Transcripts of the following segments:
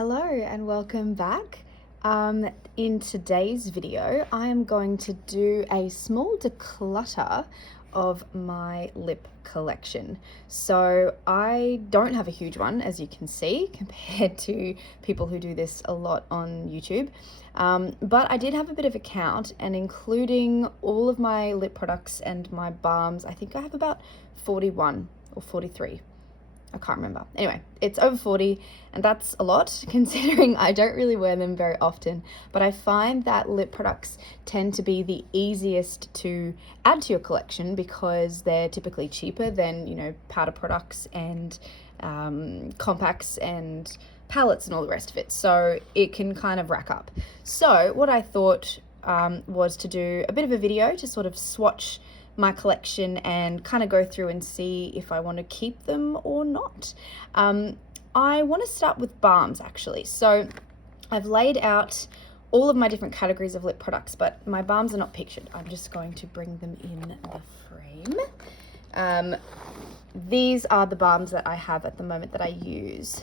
Hello and welcome back. In today's video, I am going to do a small declutter of my lip collection. So I don't have a huge one, as you can see, compared to people who do this a lot on YouTube. But I did have a bit of a count, and including all of my lip products and my balms, I think I have about 41 or 43. I can't remember. Anyway, it's over 40, and that's a lot considering I don't really wear them very often. But I find that lip products tend to be the easiest to add to your collection because they're typically cheaper than, powder products and compacts and palettes and all the rest of it. So it can kind of rack up. So what I thought was to do a bit of a video to sort of swatch my collection and kind of go through and see if I want to keep them or not. I want to start with balms actually. So I've laid out all of my different categories of lip products, but my balms are not pictured. I'm just going to bring them in the frame. These are the balms that I have at the moment that I use.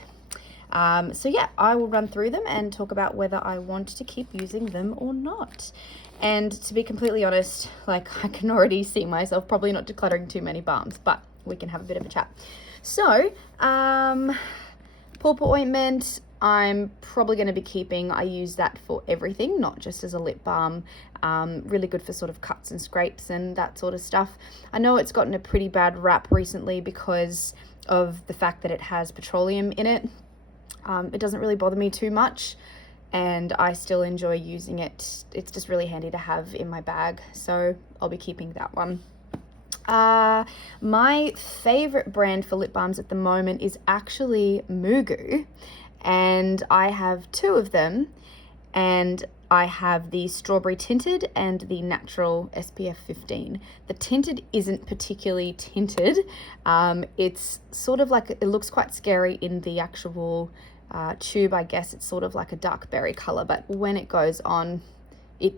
So yeah, I will run through them and talk about whether I want to keep using them or not. And to be completely honest, I can already see myself probably not decluttering too many balms, but we can have a bit of a chat. So, pawpaw ointment, I'm probably going to be keeping. I use that for everything, not just as a lip balm. Really good for sort of cuts and scrapes and that sort of stuff. I know it's gotten a pretty bad rap recently because of the fact that it has petroleum in it. It doesn't really bother me too much, and I still enjoy using it. It's just really handy to have in my bag, so I'll be keeping that one. My favorite brand for lip balms at the moment is actually Mugu, and I have two of them, and I have the strawberry tinted and the natural SPF 15. The tinted isn't particularly tinted. It's sort of like, it looks quite scary in the actual tube. I guess it's sort of like a dark berry color, but when it goes on, it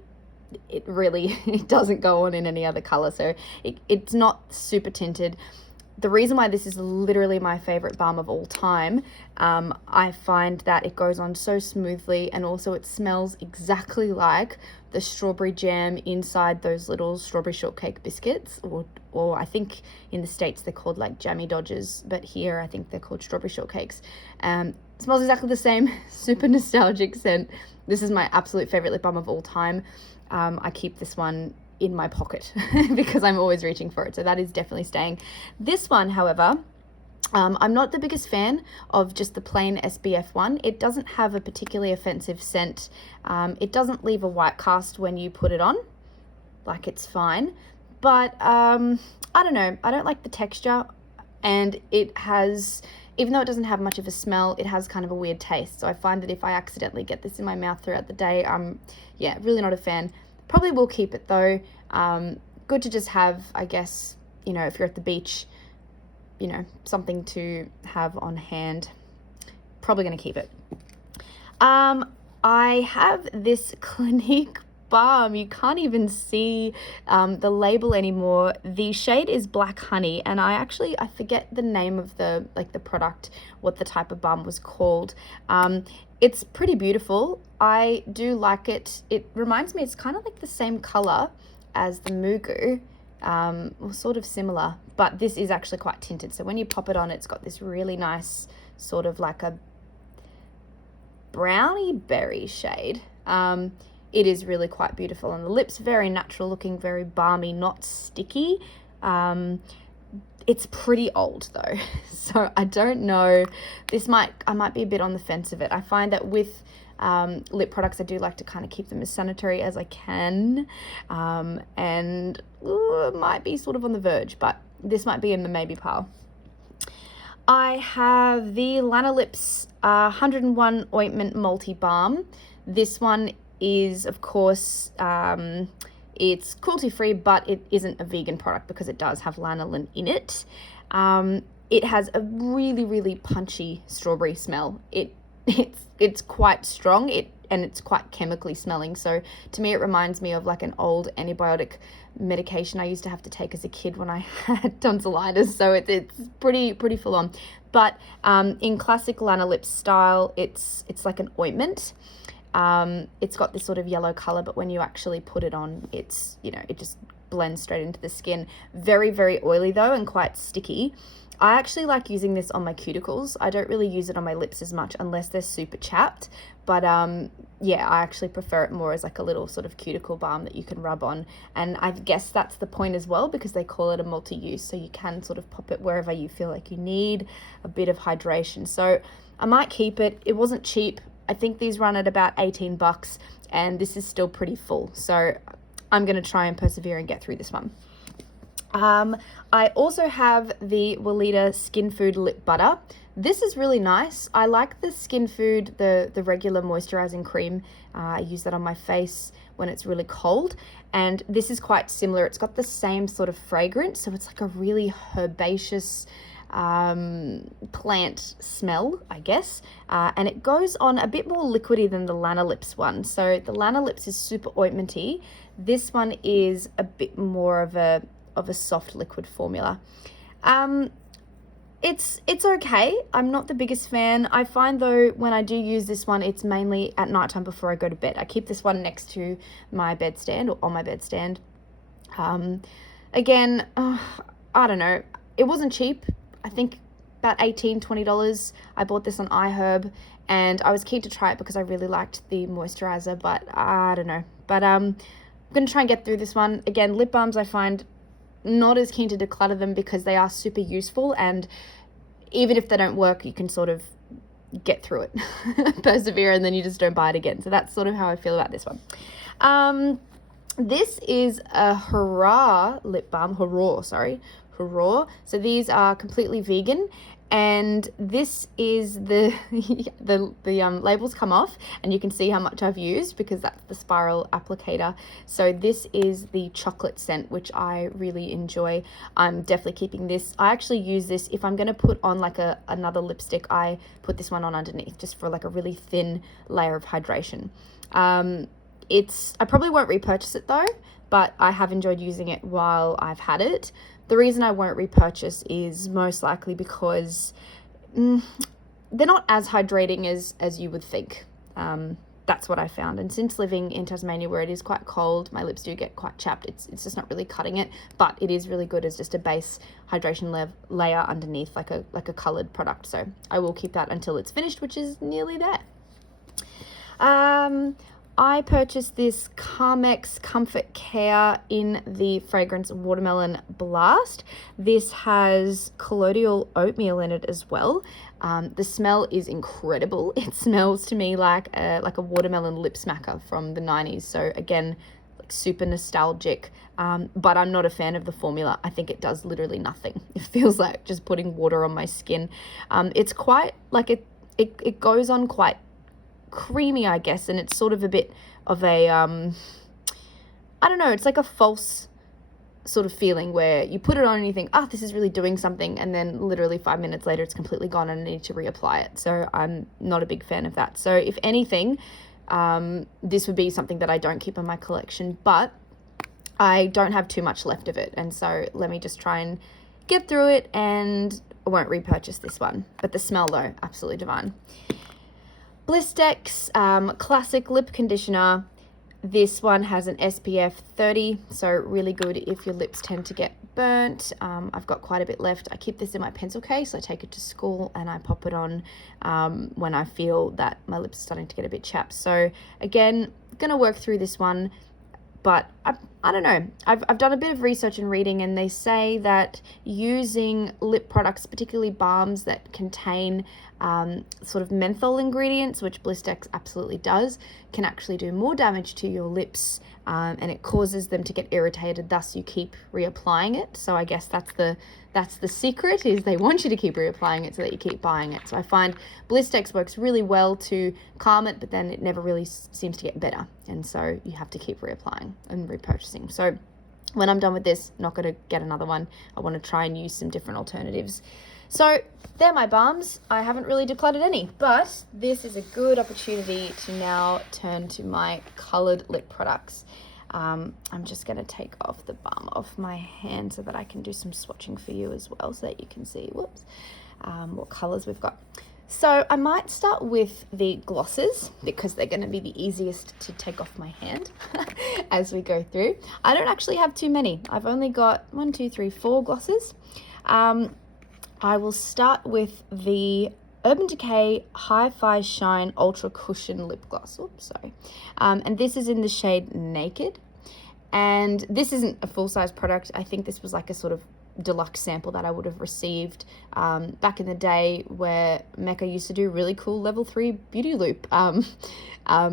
really it doesn't go on in any other color, so it's not super tinted. The reason why this is literally my favorite balm of all time, I find that it goes on so smoothly, and also it smells exactly like the strawberry jam inside those little strawberry shortcake biscuits, or I think in the States they're called like Jammy Dodgers, but here I think they're called strawberry shortcakes. It smells exactly the same, super nostalgic scent. This is my absolute favorite lip balm of all time. I keep this one in my pocket because I'm always reaching for it, so that is definitely staying. This one, however, I'm not the biggest fan of just the plain SPF one. It doesn't have a particularly offensive scent. It doesn't leave a white cast when you put it on, it's fine, but I don't know, I don't like the texture, and it has, even though it doesn't have much of a smell, it has kind of a weird taste. So I find that if I accidentally get this in my mouth throughout the day, I'm really not a fan. Probably will keep it though. Good to just have, I guess, if you're at the beach, something to have on hand. Probably going to keep it. I have this Clinique balm. You can't even see the label anymore. The shade is Black Honey, and I forget the name of the product, what the type of balm was called. It's pretty beautiful. I do like it. It reminds me, it's kind of like the same color as the Mugu, or sort of similar, but this is actually quite tinted. So when you pop it on, it's got this really nice sort of like a brownie berry shade. It is really quite beautiful, and the lips very natural looking, very balmy, not sticky. It's pretty old though, so I don't know. I might be a bit on the fence of it. I find that with lip products, I do like to kind of keep them as sanitary as I can, and it might be sort of on the verge, but this might be in the maybe pile. I have the Lana Lips 101 Ointment Multi Balm. This one is, of course, it's cruelty-free, but it isn't a vegan product because it does have lanolin in it. It has a really, really punchy strawberry smell. It's quite strong. and it's quite chemically smelling. So to me, it reminds me of like an old antibiotic medication I used to have to take as a kid when I had tonsillitis. So it's pretty full on. But in classic Lanolips style, it's like an ointment. It's got this sort of yellow color, but when you actually put it on, it's, you know, it just blends straight into the skin. Very, very oily though, and quite sticky. I actually like using this on my cuticles. I don't really use it on my lips as much unless they're super chapped. But yeah, I actually prefer it more as like a little sort of cuticle balm that you can rub on. And I guess that's the point as well, because they call it a multi-use. So you can sort of pop it wherever you feel like you need a bit of hydration. So I might keep it. It wasn't cheap. I think these run at about 18 bucks, and this is still pretty full. So I'm going to try and persevere and get through this one. I also have the Weleda Skin Food Lip Butter. This is really nice. I like the Skin Food, the regular moisturizing cream. I use that on my face when it's really cold. And this is quite similar. It's got the same sort of fragrance. So it's like a really herbaceous plant smell, I guess. And it goes on a bit more liquidy than the Lanolips one. So the Lanolips is super ointmenty. This one is a bit more of a soft liquid formula. It's okay. I'm not the biggest fan. I find though, when I do use this one, it's mainly at nighttime before I go to bed. I keep this one next to my bedstand, or on my bedstand. Again, I don't know. It wasn't cheap. I think about $18-20. I bought this on iHerb, and I was keen to try it because I really liked the moisturizer, but I don't know. But I'm going to try and get through this one. Again, lip balms I find not as keen to declutter them because they are super useful, and even if they don't work, you can sort of get through it, persevere, and then you just don't buy it again. So that's sort of how I feel about this one. This is a Hurrah lip balm, Hurrah. So these are completely vegan, and this is the labels come off, and you can see how much I've used because that's the spiral applicator. So this is the chocolate scent, which I really enjoy. I'm definitely keeping this. I actually use this if I'm going to put on like another lipstick. I put this one on underneath just for like a really thin layer of hydration. I probably won't repurchase it though, but I have enjoyed using it while I've had it. The reason I won't repurchase is most likely because they're not as hydrating as you would think. That's what I found. And since living in Tasmania, where it is quite cold, my lips do get quite chapped. It's just not really cutting it, but it is really good as just a base hydration layer underneath, like a colored product. So I will keep that until it's finished, which is nearly there. I purchased this Carmex Comfort Care in the fragrance Watermelon Blast. This has colloidal oatmeal in it as well. The smell is incredible. It smells to me like a watermelon lip smacker from the 90s. So again, like super nostalgic, but I'm not a fan of the formula. I think it does literally nothing. It feels like just putting water on my skin. It's quite like it goes on quite creamy, I guess, and it's sort of a bit of a I don't know, it's like a false sort of feeling where you put it on and you think, this is really doing something, and then literally 5 minutes later it's completely gone and I need to reapply it. So I'm not a big fan of that. So if anything, this would be something that I don't keep in my collection, but I don't have too much left of it, and so let me just try and get through it, and I won't repurchase this one. But the smell though, absolutely divine. Blistex Classic Lip Conditioner. This one has an SPF 30, so really good if your lips tend to get burnt. I've got quite a bit left. I keep this in my pencil case. I take it to school and I pop it on when I feel that my lips are starting to get a bit chapped. So again, gonna work through this one, but I don't know. I've done a bit of research and reading, and they say that using lip products, particularly balms that contain sort of menthol ingredients, which Blistex absolutely does, can actually do more damage to your lips, and it causes them to get irritated. Thus, you keep reapplying it. So I guess that's the secret, is they want you to keep reapplying it so that you keep buying it. So I find Blistex works really well to calm it, but then it never really seems to get better, and so you have to keep reapplying and repurchasing. So when I'm done with this, not going to get another one. I want to try and use some different alternatives. So they're my balms. I haven't really decluttered any, but this is a good opportunity to now turn to my coloured lip products. I'm just going to take off the balm off my hand so that I can do some swatching for you as well, so that you can see, what colours we've got. So I might start with the glosses because they're going to be the easiest to take off my hand as we go through. I don't actually have too many. I've only got 4 glosses. I will start with the Urban Decay Hi-Fi Shine Ultra Cushion Lip Gloss. And this is in the shade Naked. And this isn't a full-size product. I think this was like a sort of deluxe sample that I would have received back in the day where Mecca used to do really cool level 3 beauty loop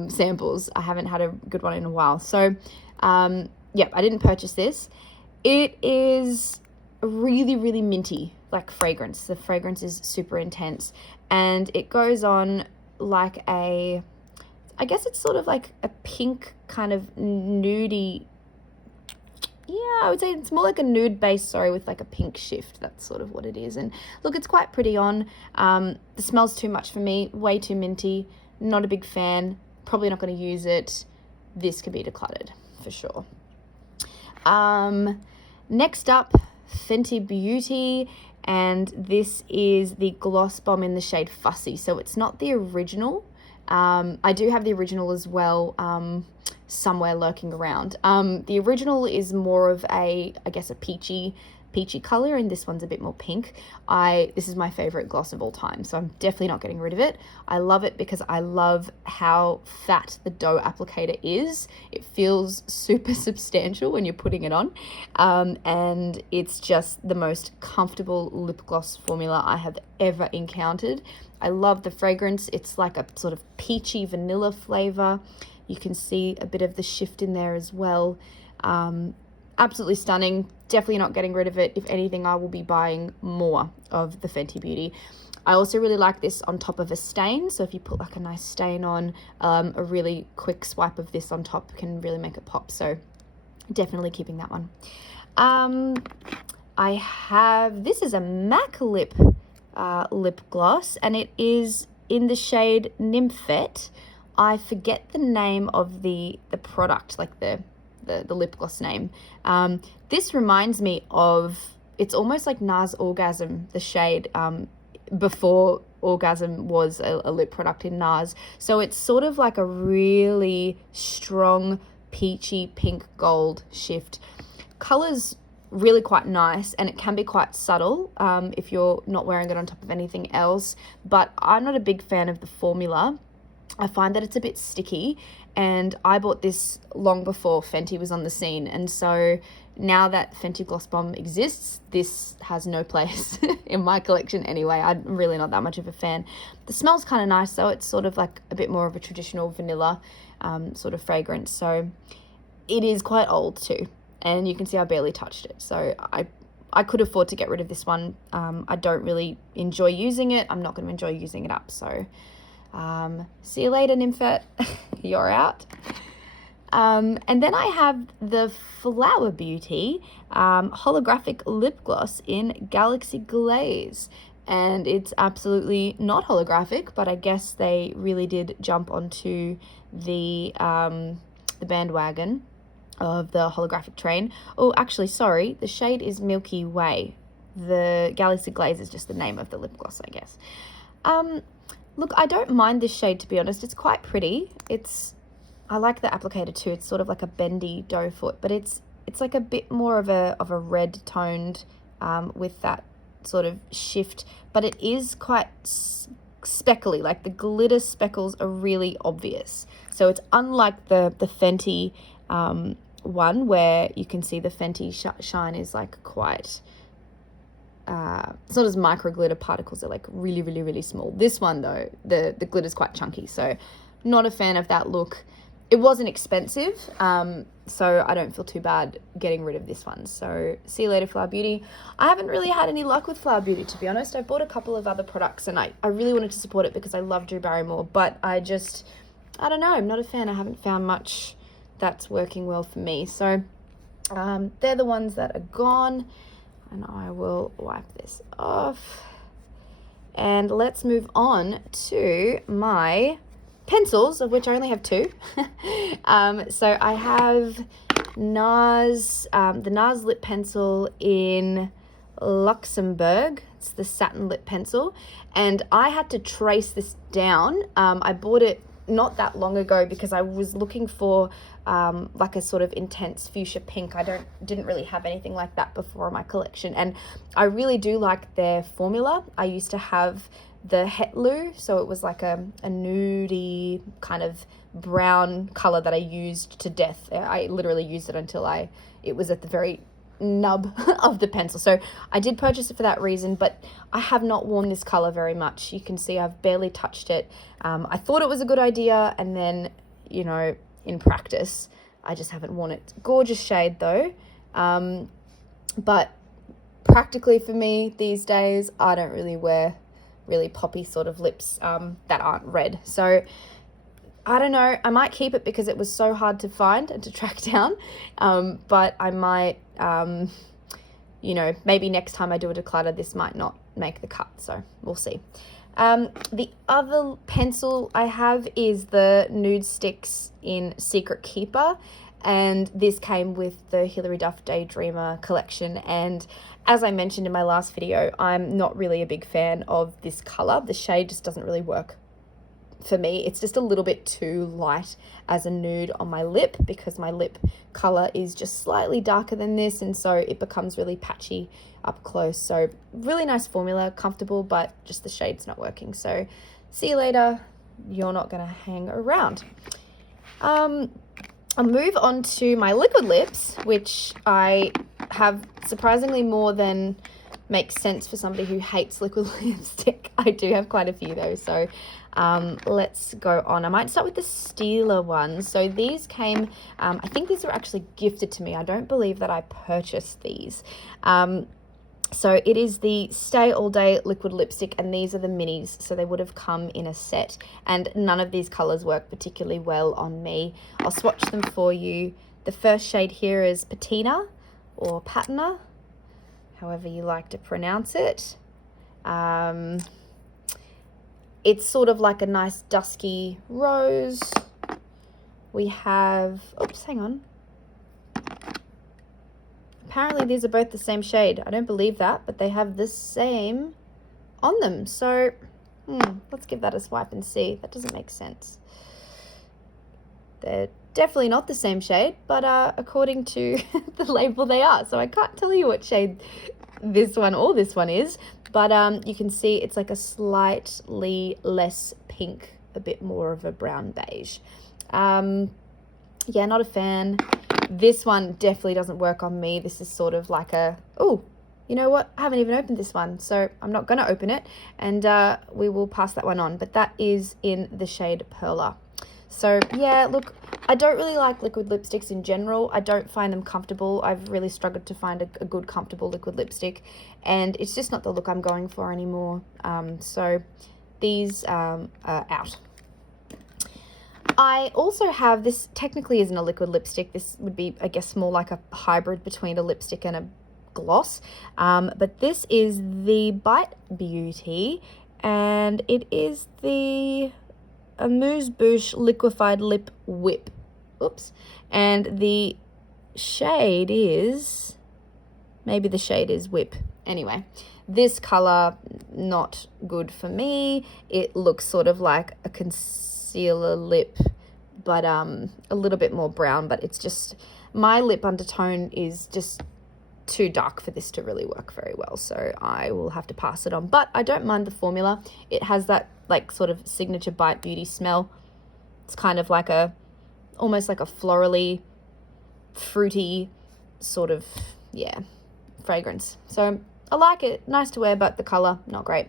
samples. I haven't had a good one in a while. So, I didn't purchase this. It is really, really minty, like fragrance. The fragrance is super intense and it goes on like I guess it's sort of like a pink kind of nudie. Yeah, I would say it's more like a nude base, with like a pink shift. That's sort of what it is. And look, it's quite pretty on. The smell's too much for me, way too minty. Not a big fan. Probably not going to use it. This could be decluttered for sure. Next up, Fenty Beauty. And this is the Gloss Bomb in the shade Fussy. So it's not the original. I do have the original as well, somewhere lurking around. The original is more of a peachy color, and this one's a bit more pink. This is my favorite gloss of all time, so I'm definitely not getting rid of it. I love it because I love how fat the dough applicator is. It feels super substantial when you're putting it on, and it's just the most comfortable lip gloss formula I have ever encountered. I love the fragrance. It's like a sort of peachy vanilla flavor. You can see a bit of the shift in there as well. Absolutely stunning. Definitely not getting rid of it. If anything, I will be buying more of the Fenty Beauty. I also really like this on top of a stain. So if you put like a nice stain on, a really quick swipe of this on top can really make it pop. So definitely keeping that one. This is a MAC lip gloss, and it is in the shade Nymphette. I forget the name of the product, like the lip gloss name. This reminds me of, it's almost like NARS Orgasm, the shade, before Orgasm was a lip product in NARS. So it's sort of like a really strong peachy pink gold shift. Color's really quite nice, and it can be quite subtle if you're not wearing it on top of anything else, but I'm not a big fan of the formula. I find that it's a bit sticky, and I bought this long before Fenty was on the scene, and so now that Fenty Gloss Bomb exists, this has no place in my collection anyway. I'm really not that much of a fan. The smell's kind of nice though. It's sort of like a bit more of a traditional vanilla sort of fragrance, so it is quite old too, and you can see I barely touched it, so I could afford to get rid of this one. I don't really enjoy using it. I'm not going to enjoy using it up, so see you later, Nymphette. You're out. And then I have the Flower Beauty holographic lip gloss in Galaxy Glaze, and it's absolutely not holographic, but I guess they really did jump onto the bandwagon of the holographic train. Oh, actually, sorry, the shade is Milky Way. The Galaxy Glaze is just the name of the lip gloss, I guess. Look, I don't mind this shade, to be honest. It's quite pretty. I like the applicator too. It's sort of like a bendy doe foot, but it's like a bit more of a red toned with that sort of shift, but it is quite speckly. Like the glitter speckles are really obvious. So it's unlike the Fenty one where you can see the Fenty shine is like quite... it's not as micro glitter particles, are like really, really, really small. This one though, the glitter's quite chunky, so not a fan of that look. It wasn't expensive, so I don't feel too bad getting rid of this one. So see you later, Flower Beauty. I haven't really had any luck with Flower Beauty, to be honest. I bought a couple of other products and I really wanted to support it because I love Drew Barrymore, but I don't know, I'm not a fan. I haven't found much that's working well for me. So they're the ones that are gone. And I will wipe this off. And let's move on to my pencils, of which I only have two. So I have NARS, the NARS lip pencil in Luxembourg. It's the satin lip pencil, and I had to trace this down. I bought it not that long ago because I was looking for like a sort of intense fuchsia pink. I didn't really have anything like that before in my collection, and I really do like their formula. I used to have the Hetlu, so it was like a nudie kind of brown color that I used to death. I literally used it until it was at the very nub of the pencil. So I did purchase it for that reason, but I have not worn this color very much. You can see I've barely touched it. I thought it was a good idea, and then, you know, in practice, I just haven't worn it. Gorgeous shade though. But practically for me these days, I don't really wear really poppy sort of lips that aren't red. So I don't know, I might keep it because it was so hard to find and to track down, but I might, you know, maybe next time I do a declutter, this might not make the cut, so we'll see. The other pencil I have is the Nude Sticks in Secret Keeper, and this came with the Hilary Duff Daydreamer collection, and as I mentioned in my last video, I'm not really a big fan of this color. The shade just doesn't really work for me. It's just a little bit too light as a nude on my lip because my lip color is just slightly darker than this, and so it becomes really patchy up close. So really nice formula, comfortable, but just the shade's not working. So see you later. You're not gonna hang around. I'll move on to my liquid lips, which I have surprisingly more than makes sense for somebody who hates liquid lipstick. I do have quite a few though, so let's go on. I might start with the Stila ones. So these came, I think these were actually gifted to me. I don't believe that I purchased these. So it is the Stay All Day liquid lipstick, and these are the minis, so they would have come in a set, and none of these colors work particularly well on me. I'll swatch them for you. The first shade here is Patina or Patina, however you like to pronounce it. It's sort of like a nice dusky rose. We have, oops, hang on. Apparently these are both the same shade. I don't believe that, but they have the same on them. So let's give that a swipe and see. That doesn't make sense. They're definitely not the same shade, but according to the label they are. So I can't tell you what shade this one or this one is, but you can see it's like a slightly less pink, a bit more of a brown beige. Yeah, not a fan. This one definitely doesn't work on me. This is sort of like a, oh, you know what? I haven't even opened this one, so I'm not going to open it, and we will pass that one on. But that is in the shade Perla. So yeah, look, I don't really like liquid lipsticks in general. I don't find them comfortable. I've really struggled to find a good comfortable liquid lipstick, and it's just not the look I'm going for anymore. So these are out. I also have, this technically isn't a liquid lipstick. This would be, I guess, more like a hybrid between a lipstick and a gloss. But this is the Bite Beauty, and it is the Amuse Bouche Liquefied Lip Whip. Oops. And the shade is, maybe the shade is Whip. Anyway, this color, not good for me. It looks sort of like a concealer lip, but a little bit more brown, but it's just, my lip undertone is just too dark for this to really work very well, so I will have to pass it on. But I don't mind the formula. It has that like sort of signature Bite Beauty smell. It's kind of like a, almost like a florally, fruity sort of, yeah, fragrance. So I like it, nice to wear, but the color, not great.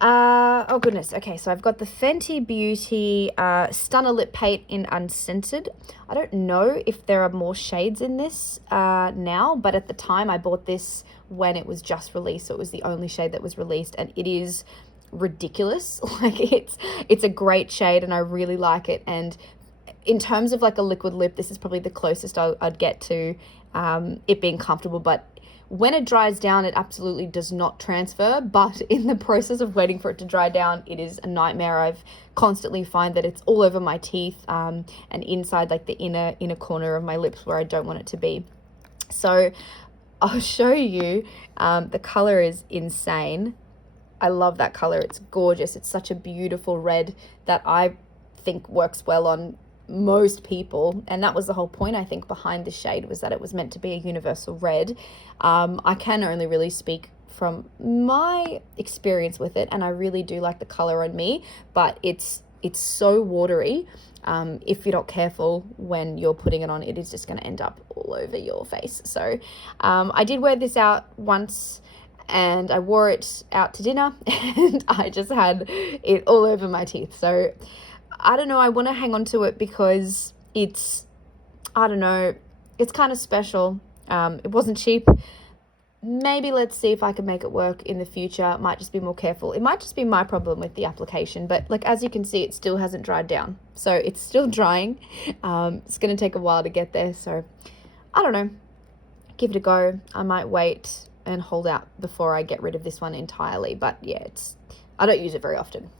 Oh goodness, okay, so I've got the Fenty Beauty Stunner Lip Paint in Unscented. I don't know if there are more shades in this now, but at the time I bought this when it was just released, so it was the only shade that was released, and it is ridiculous. Like, it's a great shade, and I really like it, and in terms of like a liquid lip, this is probably the closest I'd get to it being comfortable. But When it dries down, it absolutely does not transfer, but in the process of waiting for it to dry down, it is a nightmare. I've constantly find that it's all over my teeth, and inside like the inner corner of my lips where I don't want it to be. So I'll show you. The color is insane. I love that color. It's gorgeous. It's such a beautiful red that I think works well on most people, and that was the whole point, I think, behind the shade, was that it was meant to be a universal red. I can only really speak from my experience with it, and I really do like the color on me, but it's so watery. If you're not careful when you're putting it on, it is just going to end up all over your face. So I did wear this out once, and I wore it out to dinner and I just had it all over my teeth. So I don't know, I want to hang on to it because it's, I don't know, it's kind of special. It wasn't cheap. Maybe let's see if I can make it work in the future. It might just be more careful. It might just be my problem with the application, but like, as you can see, it still hasn't dried down. So it's still drying. It's going to take a while to get there. So I don't know, give it a go. I might wait and hold out before I get rid of this one entirely. But yeah, I don't use it very often.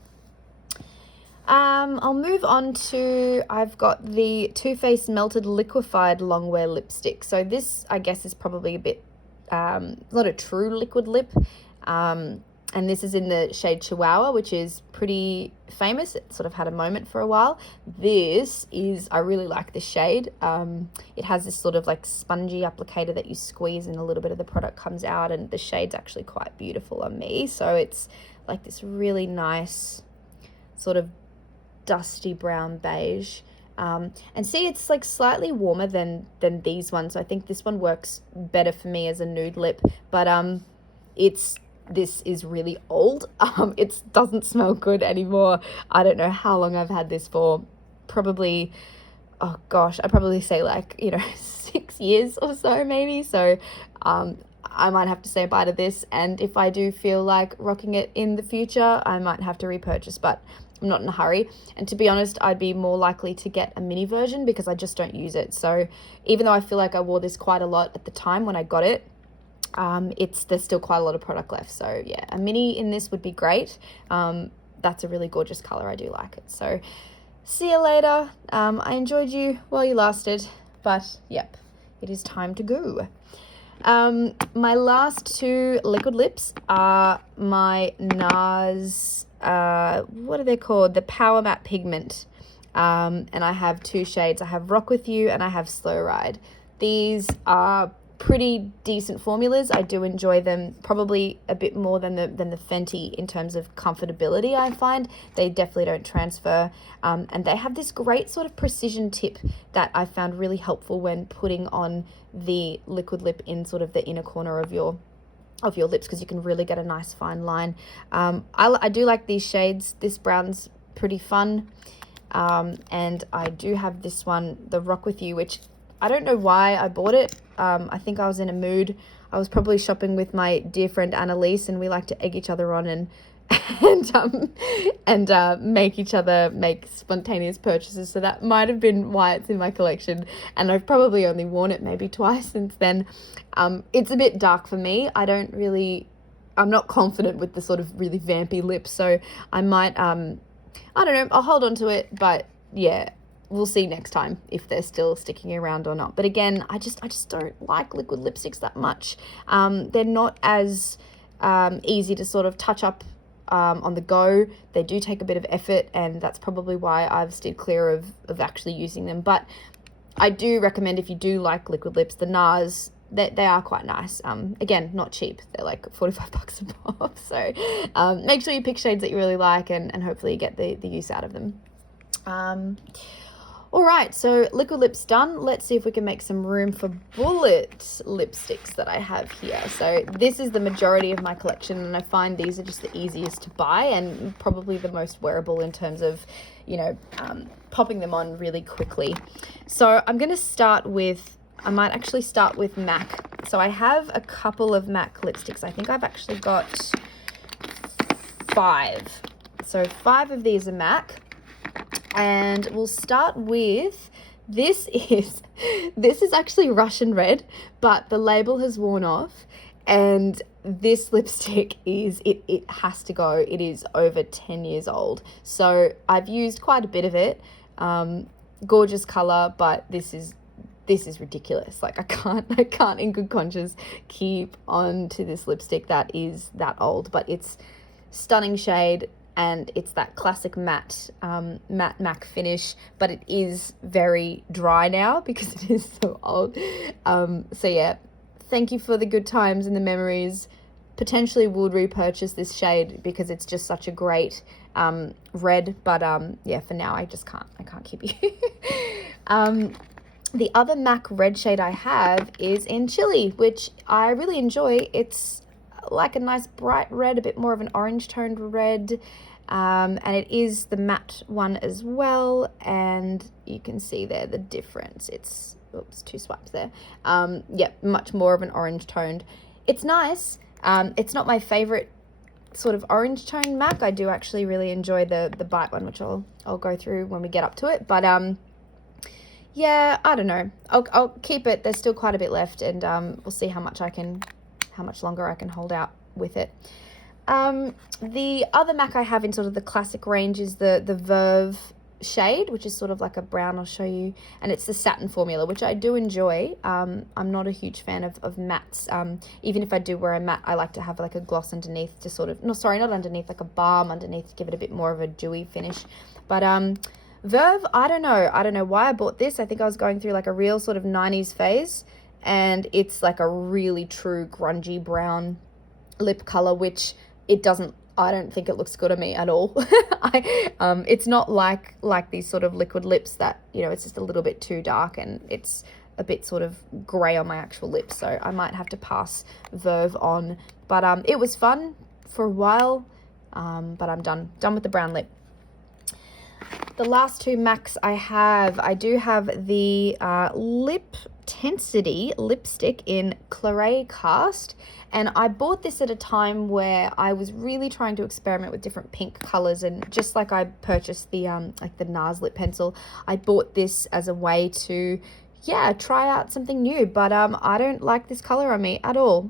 I'll move on to, I've got the Too Faced Melted Liquefied Longwear Lipstick. So this, I guess, is probably a bit, not a true liquid lip. And this is in the shade Chihuahua, which is pretty famous. It sort of had a moment for a while. This is, I really like this shade. It has this sort of like spongy applicator that you squeeze and a little bit of the product comes out, and the shade's actually quite beautiful on me. So it's like this really nice sort of dusty brown beige, and see, it's like slightly warmer than these ones. So I think this one works better for me as a nude lip, but this is really old. It doesn't smell good anymore. I don't know how long I've had this for. Probably, oh gosh, I'd probably say like, 6 years or so maybe. So I might have to say bye to this, and if I do feel like rocking it in the future, I might have to repurchase, but I'm not in a hurry. And to be honest, I'd be more likely to get a mini version because I just don't use it. So even though I feel like I wore this quite a lot at the time when I got it, there's still quite a lot of product left. So yeah, a mini in this would be great. That's a really gorgeous color. I do like it. So see you later. I enjoyed you while you lasted, but yep, it is time to go. My last two liquid lips are my NARS, what are they called? The Power Matte Pigment. And I have two shades. I have Rock With You and I have Slow Ride. These are pretty decent formulas. I do enjoy them probably a bit more than the Fenty in terms of comfortability. I find they definitely don't transfer, and they have this great sort of precision tip that I found really helpful when putting on the liquid lip in sort of the inner corner of your lips, because you can really get a nice fine line. I do like these shades. This brown's pretty fun, and I do have this one, the Rock With You, which I don't know why I bought it. I think I was in a mood. I was probably shopping with my dear friend Annalise, and we like to egg each other on and make each other make spontaneous purchases. So that might have been why it's in my collection. And I've probably only worn it maybe twice since then. It's a bit dark for me. I'm not confident with the sort of really vampy lips. So I might, I don't know, I'll hold on to it. But yeah, we'll see next time if they're still sticking around or not. But again, I just don't like liquid lipsticks that much. They're not as easy to sort of touch up on the go. They do take a bit of effort, and that's probably why I've steered clear of actually using them. But I do recommend, if you do like liquid lips, the NARS, they are quite nice. Again, not cheap. They're like $45 a pop. So make sure you pick shades that you really like, and hopefully you get the use out of them. All right, so liquid lips done. Let's see if we can make some room for bullet lipsticks that I have here. So this is the majority of my collection, and I find these are just the easiest to buy and probably the most wearable in terms of, popping them on really quickly. So I'm going to start with, I might actually start with MAC. So I have a couple of MAC lipsticks. I think I've actually got 5. So 5 of these are MAC. And we'll start with This is this is actually Russian red, but the label has worn off, and this lipstick it has to go. It is over 10 years old. So I've used quite a bit of it. Gorgeous color, but this is ridiculous. Like I can't in good conscience keep on to this lipstick that is that old, but it's stunning shade. And it's that classic matte MAC finish, but it is very dry now because it is so old. So yeah, thank you for the good times and the memories. Potentially would repurchase this shade because it's just such a great red, but yeah, for now I can't keep you. The other MAC red shade I have is in Chili, which I really enjoy. It's like a nice bright red, a bit more of an orange toned red. And it is the matte one as well, and you can see there the difference. It's, oops, 2 swipes there. Yeah, much more of an orange toned. It's nice. It's not my favorite sort of orange tone MAC. I do actually really enjoy the Bite one, which I'll go through when we get up to it. But yeah, I don't know. I'll keep it. There's still quite a bit left, and we'll see how much longer I can hold out with it. The other MAC I have in sort of the classic range is the Verve shade, which is sort of like a brown. I'll show you, and it's the satin formula, which I do enjoy. I'm not a huge fan of mattes. Even if I do wear a matte, I like to have like a gloss underneath to sort of, no, sorry, not underneath, like a balm underneath to give it a bit more of a dewy finish. But Verve, I don't know why I bought this. I think I was going through like a real sort of 90s phase, and it's like a really true grungy brown lip color, which I don't think it looks good on me at all. It's not like these sort of liquid lips that, you know, it's just a little bit too dark and it's a bit sort of grey on my actual lips. So I might have to pass Verve on. But it was fun for a while, but I'm done with the brown lip. The last 2 MACs I do have the Lip Tensity lipstick in Claret Cast, and I bought this at a time where I was really trying to experiment with different pink colors, and just like I purchased the like the NARS lip pencil, I bought this as a way to try out something new. But I don't like this color on me at all.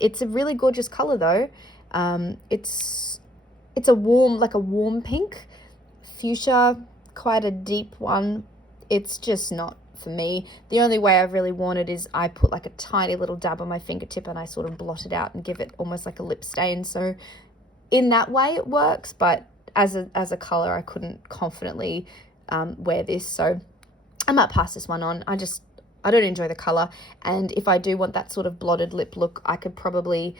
It's a really gorgeous color though. It's a warm pink, fuchsia, quite a deep one. It's just not for me. The only way I've really worn it is I put like a tiny little dab on my fingertip and I sort of blot it out and give it almost like a lip stain. So in that way it works, but as a color I couldn't confidently wear this. So I might pass this one on. I don't enjoy the color, and if I do want that sort of blotted lip look, I could probably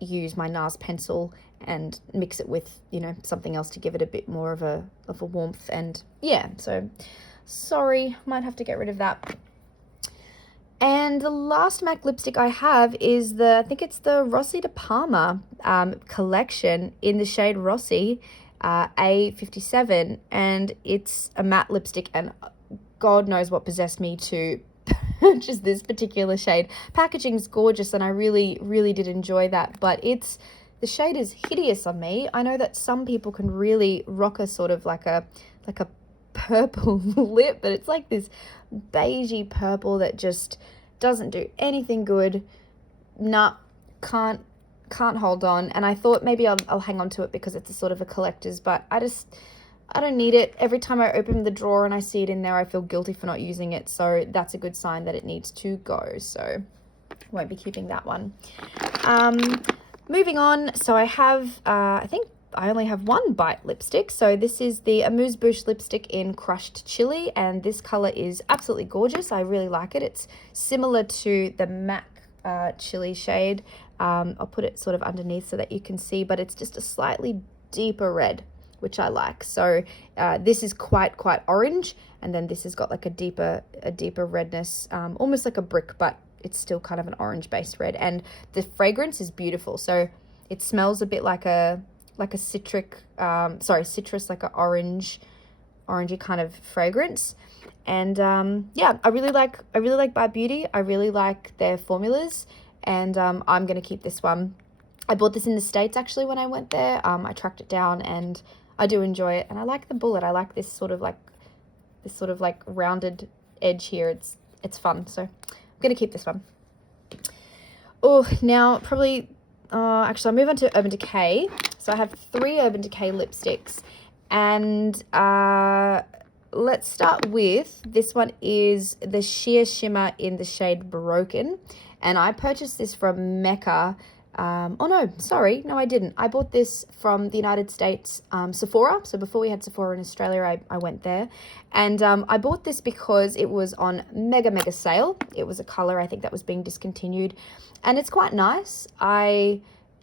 use my NARS pencil and mix it with, you know, something else to give it a bit more of a warmth. And yeah, so sorry, might have to get rid of that. And the last MAC lipstick I have is I think it's the Rossi de Palma collection in the shade Rossi A57, and it's a matte lipstick, and God knows what possessed me to purchase this particular shade. Packaging's gorgeous, and I really, really did enjoy that, but the shade is hideous on me. I know that some people can really rock a sort of like a purple lip, but it's like this beigey purple that just doesn't do anything good. Nah, can't hold on. And I thought maybe I'll hang on to it because it's a sort of a collector's, but I don't need it. Every time I open the drawer and I see it in there, I feel guilty for not using it. So that's a good sign that it needs to go. So won't be keeping that one. Moving on. So I have, I think I only have one Bite lipstick. So this is the Amuse Bouche lipstick in Crushed Chili, and this color is absolutely gorgeous. I really like it. It's similar to the MAC Chili shade. I'll put it sort of underneath so that you can see, but it's just a slightly deeper red, which I like. So this is quite orange, and then this has got like a deeper redness, almost like a brick, but it's still kind of an orange based red, and the fragrance is beautiful. So it smells a bit like a citrus, like a orangey kind of fragrance. And yeah, I really like Bite Beauty. I really like their formulas, and I'm gonna keep this one. I bought this in the States actually when I went there. I tracked it down, and I do enjoy it, and I like the bullet. I like this sort of like rounded edge here. It's fun, so I'm going to keep this one. Oh, now probably, actually I'll move on to Urban Decay. So I have 3 Urban Decay lipsticks, and let's start with, this one is the Sheer Shimmer in the shade Broken, and I purchased this from Mecca. Oh no, sorry, no I didn't. I bought this from the United States, Sephora. So before we had Sephora in Australia, I went there, and I bought this because it was on mega sale. It was a color I think that was being discontinued, and it's quite nice.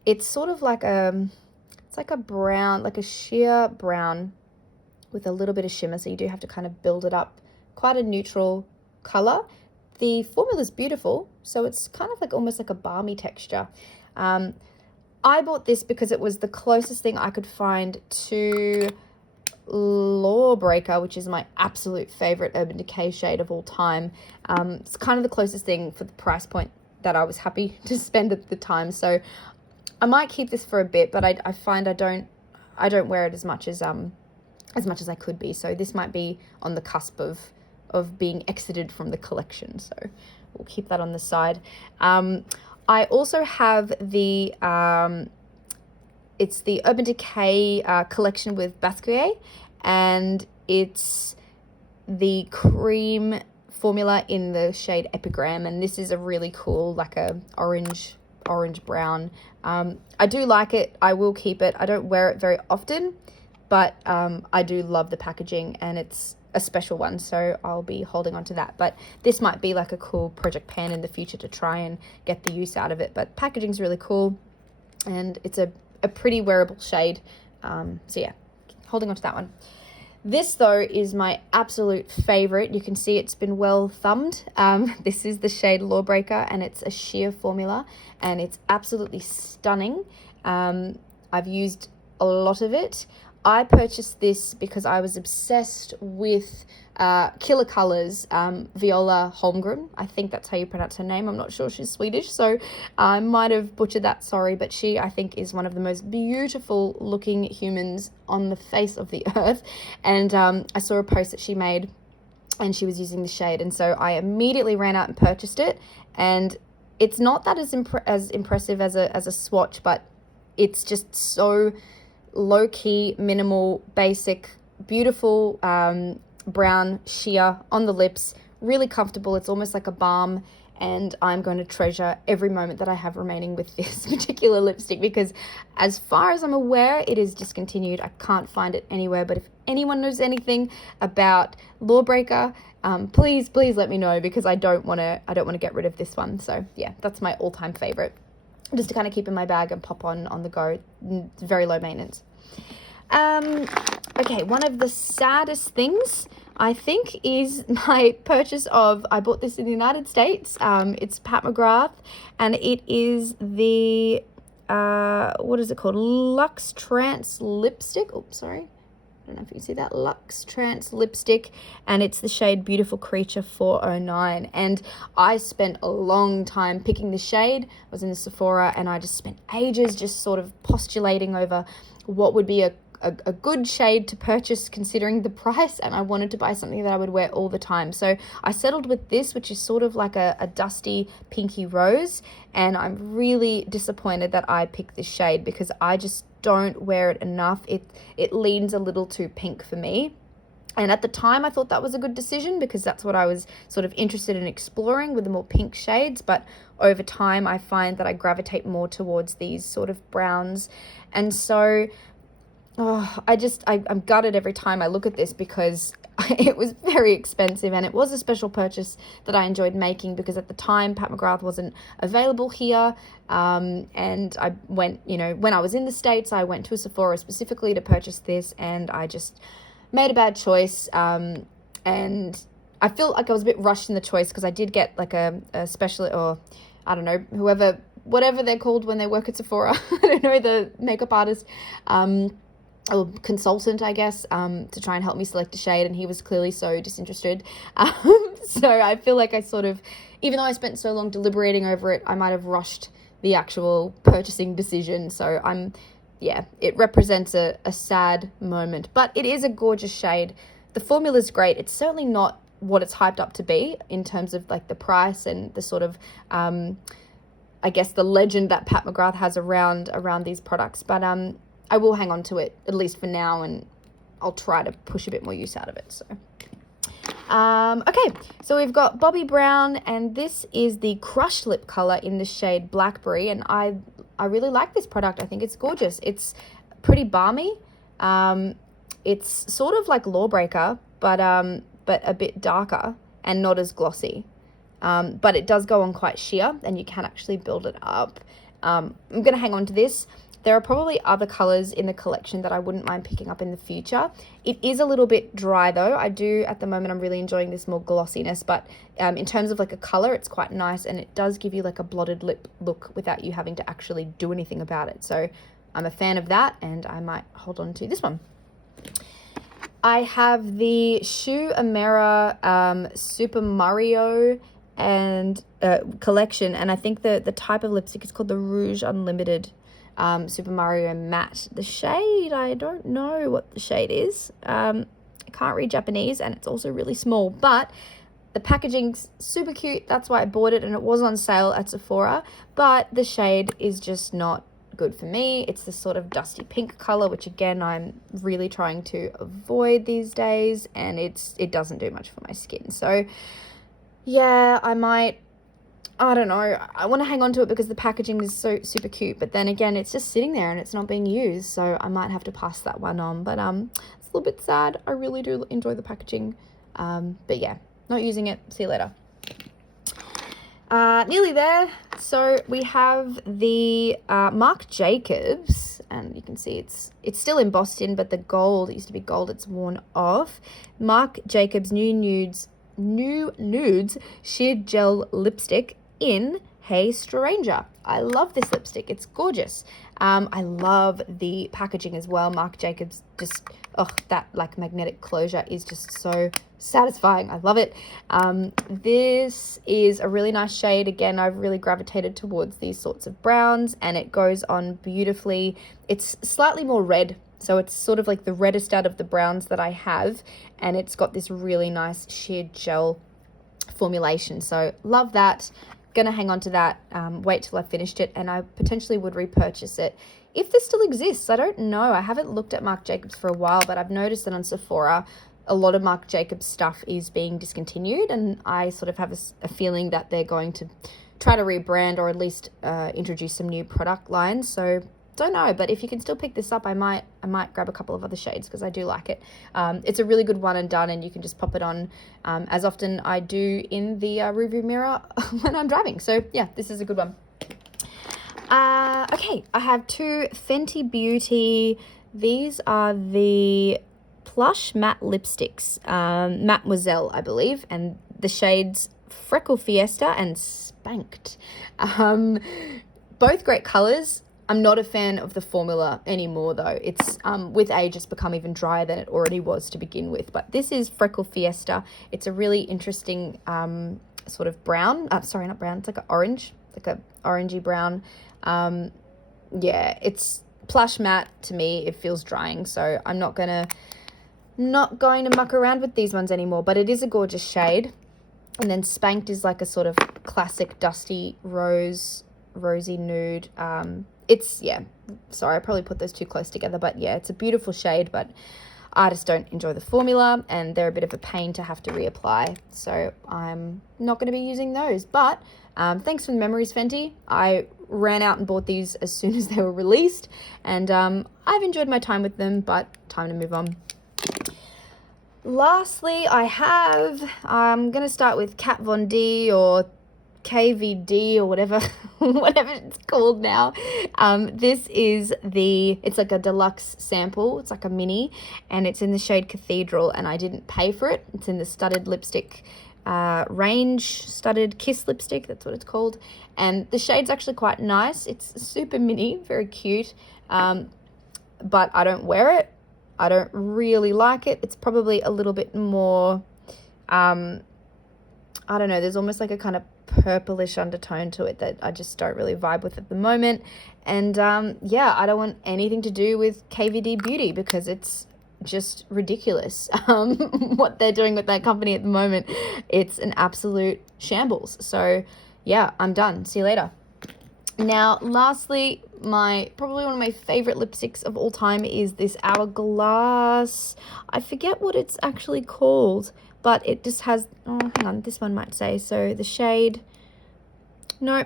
It's sort of like it's like a brown, like a sheer brown with a little bit of shimmer, so you do have to kind of build it up. Quite a neutral color. The formula is beautiful, so it's kind of like almost like a balmy texture. I bought this because it was the closest thing I could find to Lawbreaker, which is my absolute favorite Urban Decay shade of all time. It's kind of the closest thing for the price point that I was happy to spend at the time. So I might keep this for a bit, but I find I don't wear it as much as I could be. So this might be on the cusp of being exited from the collection. So we'll keep that on the side. I also have the, it's the Urban Decay collection with Basquiat, and it's the cream formula in the shade Epigram, and this is a really cool, like a orange brown. I do like it. I will keep it. I don't wear it very often, but I do love the packaging, and it's a special one, so I'll be holding on to that. But this might be like a cool project pan in the future to try and get the use out of it. But packaging's really cool, and it's a pretty wearable shade. So yeah, holding on to that one. This though is my absolute favorite. You can see it's been well thumbed. This is the shade Lawbreaker, and it's a sheer formula, and it's absolutely stunning. I've used a lot of it. I purchased this because I was obsessed with Killer Colors, Viola Holmgren. I think that's how you pronounce her name. I'm not sure, she's Swedish, so I might have butchered that, sorry, but she, I think, is one of the most beautiful looking humans on the face of the earth. And I saw a post that she made, and she was using the shade, and so I immediately ran out and purchased it. And it's not that as impressive as a swatch, but it's just so low-key, minimal, basic, beautiful brown sheer on the lips, really comfortable. It's almost like a balm, and I'm going to treasure every moment that I have remaining with this particular lipstick, because as far as I'm aware, it is discontinued. I can't find it anywhere, but if anyone knows anything about Lawbreaker, please let me know, because I don't want to get rid of this one. So yeah, that's my all-time favorite, just to kind of keep in my bag and pop on the go. It's very low maintenance. Okay, one of the saddest things, I think, is my purchase of, I bought this in the United States. It's Pat McGrath, and it is the, what is it called? Luxe Trance lipstick. Oh, sorry. I don't know if you can see that. Luxe Trance lipstick, and it's the shade Beautiful Creature 409. And I spent a long time picking the shade. I was in the Sephora, and I just spent ages just sort of postulating over what would be a good shade to purchase considering the price, and I wanted to buy something that I would wear all the time. So I settled with this, which is sort of like a dusty pinky rose, and I'm really disappointed that I picked this shade because I just don't wear it enough. It leans a little too pink for me. And at the time, I thought that was a good decision because that's what I was sort of interested in exploring, with the more pink shades. But over time, I find that I gravitate more towards these sort of browns. And so I'm gutted every time I look at this because it was very expensive, and it was a special purchase that I enjoyed making because at the time Pat McGrath wasn't available here. And I went, when I was in the States, I went to a Sephora specifically to purchase this, and I just made a bad choice. And I feel like I was a bit rushed in the choice because I did get like a special, or I don't know, whatever they're called when they work at Sephora. I don't know, the makeup artist, or consultant, I guess, to try and help me select a shade, and he was clearly so disinterested. So I feel like I sort of, even though I spent so long deliberating over it, I might have rushed the actual purchasing decision. So it represents a sad moment, but it is a gorgeous shade. The formula is great. It's certainly not what it's hyped up to be in terms of like the price and the sort of I guess the legend that Pat McGrath has around these products. But I will hang on to it at least for now, and I'll try to push a bit more use out of it. So okay, so we've got Bobbi Brown, and this is the crushed lip color in the shade Blackberry, and I really like this product. I think it's gorgeous. It's pretty balmy. It's sort of like Lawbreaker, but a bit darker and not as glossy. But it does go on quite sheer, and you can actually build it up. I'm going to hang on to this. There are probably other colors in the collection that I wouldn't mind picking up in the future. It is a little bit dry though. At the moment, I'm really enjoying this more glossiness, but in terms of like a color, it's quite nice, and it does give you like a blotted lip look without you having to actually do anything about it. So I'm a fan of that, and I might hold on to this one. I have the Shu Uemura Super Mario and collection, and I think the type of lipstick is called the Rouge Unlimited Super Mario Matte. The shade, I don't know what the shade is. I can't read Japanese, and it's also really small, but the packaging's super cute. That's why I bought it, and it was on sale at Sephora, but the shade is just not good for me. It's this sort of dusty pink color, which again, I'm really trying to avoid these days, and it doesn't do much for my skin. So yeah, I don't know. I want to hang on to it because the packaging is so super cute, but then again, it's just sitting there and it's not being used, so I might have to pass that one on. But it's a little bit sad. I really do enjoy the packaging, but yeah, not using it. See you later. Nearly there. So we have the Marc Jacobs, and you can see it's still embossed in, but the gold, it used to be gold, it's worn off. Marc Jacobs New Nudes Sheer Gel Lipstick in Hey Stranger. I love this lipstick. It's gorgeous. I love the packaging as well. Marc Jacobs that like magnetic closure is just so satisfying. I love it. This is a really nice shade. Again, I've really gravitated towards these sorts of browns, and it goes on beautifully. It's slightly more red, so it's sort of like the reddest out of the browns that I have, and it's got this really nice sheer gel formulation. So love that. Gonna hang on to that, wait till I finished it, and I potentially would repurchase it if this still exists. I don't know. I haven't looked at Marc Jacobs for a while, but I've noticed that on Sephora, a lot of Marc Jacobs stuff is being discontinued, and I sort of have a feeling that they're going to try to rebrand or at least introduce some new product lines. So don't know, but if you can still pick this up, I might grab a couple of other shades because I do like it. It's a really good one and done, and you can just pop it on as often I do in the rearview mirror when I'm driving. So yeah, this is a good one. Okay, I have two Fenty Beauty. These are the Plush Matte Lipsticks, Mademoiselle, I believe, and the shades Freckle Fiesta and Spanked. Both great colors. I'm not a fan of the formula anymore, though. It's, with age, it's become even drier than it already was to begin with. But this is Freckle Fiesta. It's a really interesting sort of brown. Sorry, not brown. It's like an orange, like a orangey brown. Yeah, it's plush matte to me. It feels drying, so I'm not going to muck around with these ones anymore. But it is a gorgeous shade. And then Spanked is like a sort of classic dusty rosy nude. It's, yeah, sorry, I probably put those too close together, but yeah, it's a beautiful shade, but I just don't enjoy the formula, and they're a bit of a pain to have to reapply, so I'm not going to be using those. But thanks for the memories, Fenty. I ran out and bought these as soon as they were released, and I've enjoyed my time with them, but time to move on. Lastly, I'm going to start with Kat Von D, or KVD, or whatever it's called now. This is it's like a deluxe sample. It's like a mini, and it's in the shade Cathedral, and I didn't pay for it. It's in the studded lipstick range, studded kiss lipstick, that's what it's called. And the shade's actually quite nice. It's super mini, very cute, but I don't wear it. I don't really like it. It's probably a little bit more, I don't know, there's almost like a kind of purplish undertone to it that I just don't really vibe with at the moment. And yeah, I don't want anything to do with KVD Beauty because it's just ridiculous. What they're doing with that company at the moment, it's an absolute shambles. So yeah, I'm done. See you later. Now, lastly, probably one of my favorite lipsticks of all time is this Hourglass. I forget what it's actually called, but it just has, oh, hang on, this one might say. So the shade, no,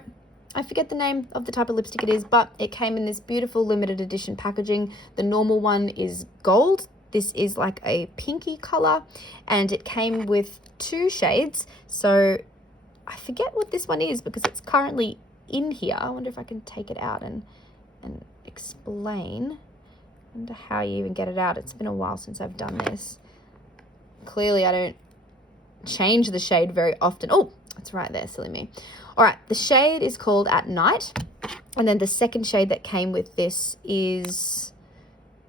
I forget the name of the type of lipstick it is, but it came in this beautiful limited edition packaging. The normal one is gold. This is like a pinky color, and it came with 2 shades. So I forget what this one is because it's currently in here. I wonder if I can take it out and explain. I wonder how you even get it out. It's been a while since I've done this. Clearly I don't change the shade very often. Oh, it's right there, silly me. All right, the shade is called At Night, and then the second shade that came with this is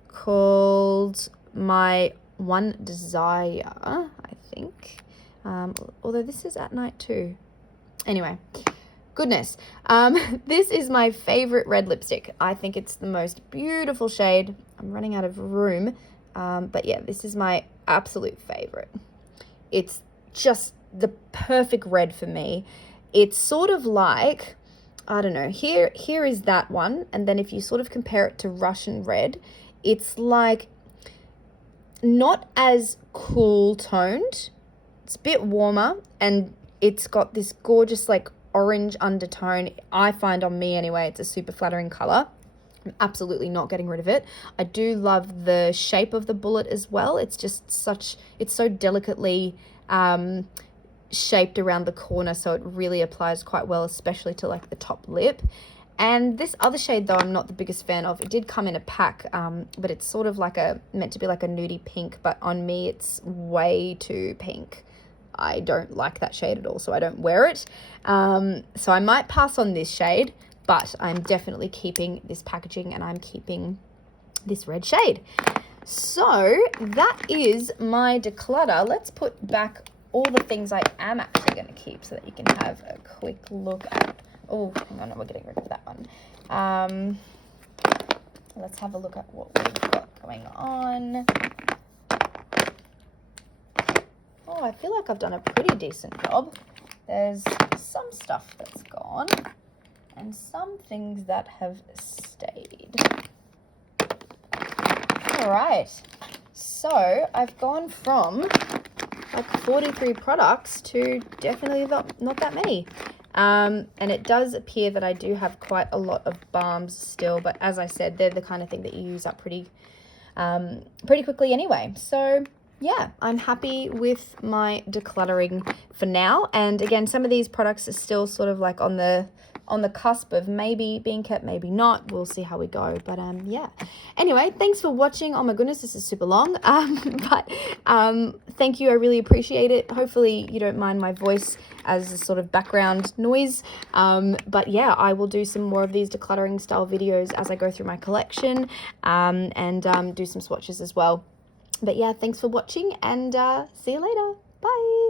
called My One Desire, I think. Although this is At Night too. Anyway, goodness. This is my favorite red lipstick. I think it's the most beautiful shade. I'm running out of room. But yeah, this is my absolute favorite. It's just the perfect red for me. It's sort of like, I don't know, here is that one. And then if you sort of compare it to Russian red, it's like not as cool toned. It's a bit warmer, and it's got this gorgeous like orange undertone. I find on me anyway, it's a super flattering color. I'm absolutely not getting rid of it. I do love the shape of the bullet as well. It's just it's so delicately shaped around the corner, so it really applies quite well, especially to like the top lip. And this other shade though, I'm not the biggest fan of. It did come in a pack, but it's sort of like meant to be like a nudie pink, but on me it's way too pink. I don't like that shade at all, so I don't wear it. So I might pass on this shade, but I'm definitely keeping this packaging, and I'm keeping this red shade. So that is my declutter. Let's put back all the things I am actually going to keep so that you can have a quick look at. Oh, hang on, we're getting rid of that one. Let's have a look at what we've got going on. Oh, I feel like I've done a pretty decent job. There's some stuff that's gone and some things that have stayed. All right, so I've gone from like 43 products to definitely not that many. And it does appear that I do have quite a lot of balms still, but as I said, they're the kind of thing that you use up pretty quickly anyway. So yeah, I'm happy with my decluttering for now. And again, some of these products are still sort of like on the cusp of maybe being kept, maybe not. We'll see how we go. But yeah. Anyway, thanks for watching. Oh my goodness, this is super long. But thank you. I really appreciate it. Hopefully you don't mind my voice as a sort of background noise. But yeah, I will do some more of these decluttering style videos as I go through my collection, and do some swatches as well. But yeah, thanks for watching, and see you later. Bye.